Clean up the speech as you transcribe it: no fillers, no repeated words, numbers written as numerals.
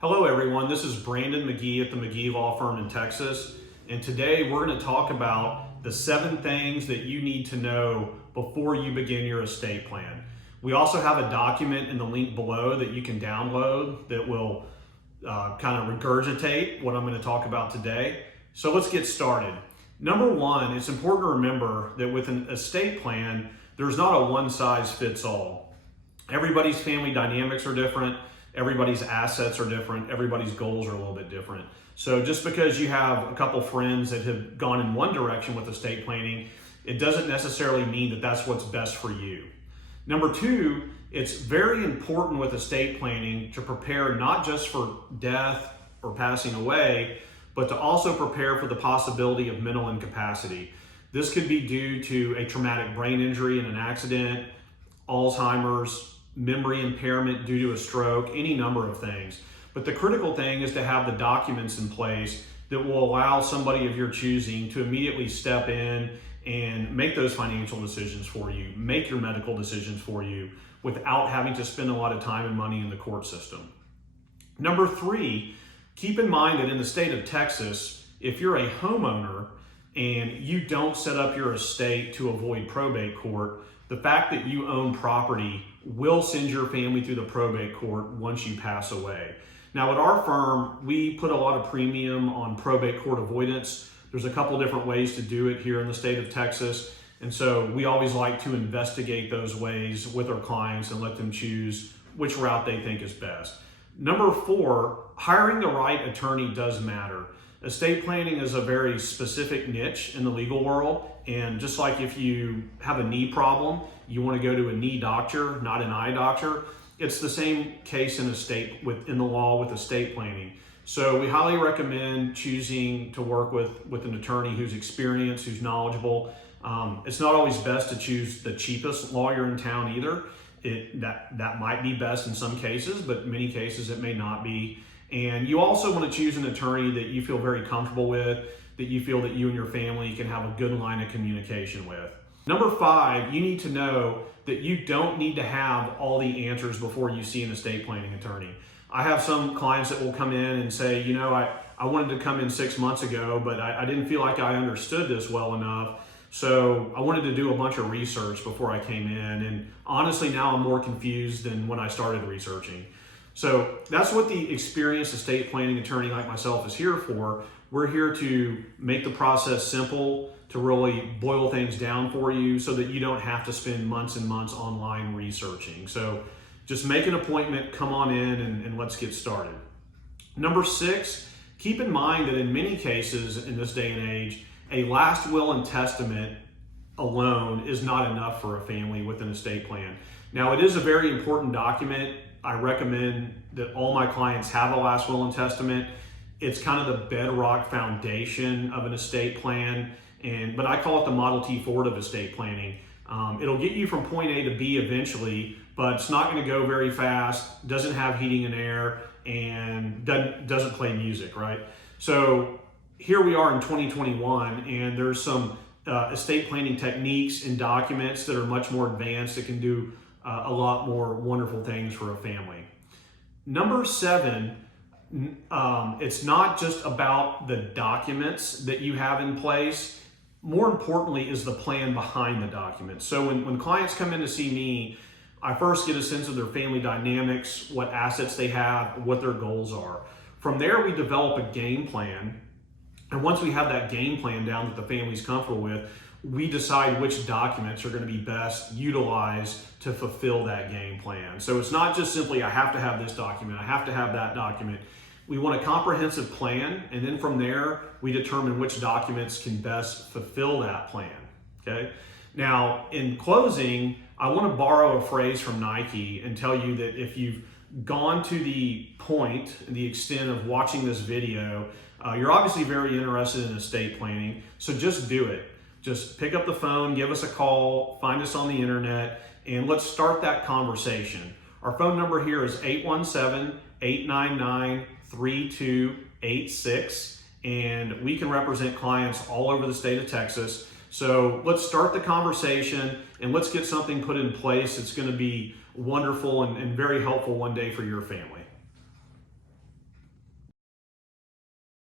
Hello everyone, this is Brandon McGee at the McGee Law Firm in Texas, and today we're going to talk about the 7 things that you need to know before you begin your estate plan. We also have a document in the link below that you can download that will kind of regurgitate what I'm going to talk about today. So let's get started. Number 1, it's important to remember that with an estate plan, there's not a one-size-fits-all. Everybody's family dynamics are different. Everybody's assets are different. Everybody's goals are a little bit different. So just because you have a couple friends that have gone in one direction with estate planning, it doesn't necessarily mean that that's what's best for you. Number 2, it's very important with estate planning to prepare not just for death or passing away, but to also prepare for the possibility of mental incapacity. This could be due to a traumatic brain injury in an accident, Alzheimer's, memory impairment due to a stroke, any number of things. But the critical thing is to have the documents in place that will allow somebody of your choosing to immediately step in and make those financial decisions for you, make your medical decisions for you without having to spend a lot of time and money in the court system. Number 3, keep in mind that in the state of Texas, if you're a homeowner and you don't set up your estate to avoid probate court, the fact that you own property will send your family through the probate court once you pass away. Now at our firm, we put a lot of premium on probate court avoidance. There's a couple different ways to do it here in the state of Texas. And so we always like to investigate those ways with our clients and let them choose which route they think is best. Number 4, hiring the right attorney does matter. Estate planning is a very specific niche in the legal world, and just like if you have a knee problem, you want to go to a knee doctor, not an eye doctor. It's the same case in the law with estate planning. So we highly recommend choosing to work with an attorney who's experienced, who's knowledgeable. It's not always best to choose the cheapest lawyer in town either. That might be best in some cases, but in many cases it may not be. And you also want to choose an attorney that you feel very comfortable with, that you feel that you and your family can have a good line of communication with. Number 5, you need to know that you don't need to have all the answers before you see an estate planning attorney. I have some clients that will come in and say, you know, I wanted to come in 6 months ago, but I didn't feel like I understood this well enough. So I wanted to do a bunch of research before I came in. And honestly, now I'm more confused than when I started researching. So that's what the experienced estate planning attorney like myself is here for. We're here to make the process simple, to really boil things down for you so that you don't have to spend months and months online researching. So just make an appointment, come on in, and let's get started. Number 6, keep in mind that in many cases in this day and age, a last will and testament alone is not enough for a family with an estate plan. Now, it is a very important document. I recommend that all my clients have a last will and testament. It's kind of the bedrock foundation of an estate plan, but I call it the Model T Ford of estate planning. It'll get you from point A to B eventually, but it's not going to go very fast, doesn't have heating and air, and doesn't play music, right? So here we are in 2021, and there's some estate planning techniques and documents that are much more advanced that can do a lot more wonderful things for a family. Number 7, it's not just about the documents that you have in place. More importantly is the plan behind the documents. So when clients come in to see me, I first get a sense of their family dynamics, what assets they have, what their goals are. From there, we develop a game plan. And once we have that game plan down that the family's comfortable with, we decide which documents are going to be best utilized to fulfill that game plan. So it's not just simply, I have to have this document, I have to have that document. We want a comprehensive plan, and then from there, we determine which documents can best fulfill that plan, okay? Now, in closing, I want to borrow a phrase from Nike and tell you that if you've gone to the point, the extent of watching this video, you're obviously very interested in estate planning, so just do it. Just pick up the phone, give us a call, find us on the internet, and let's start that conversation. Our phone number here is 817-899-3286, and we can represent clients all over the state of Texas. So let's start the conversation and let's get something put in place that's going to be wonderful and very helpful one day for your family.